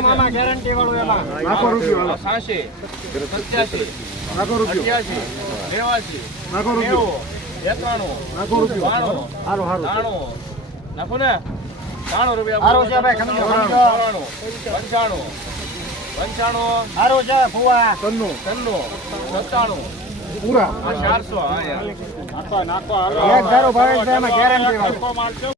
મામા ગેરંટી વાળું એમાં 87 87 88 89 નાખો ને 93 રૂપિયા 95 હારો છે ફુવા 97 પૂરા 400 હા યાર નાખો હાલો 1000 ભાવે છે એમાં ગેરંટી વાળો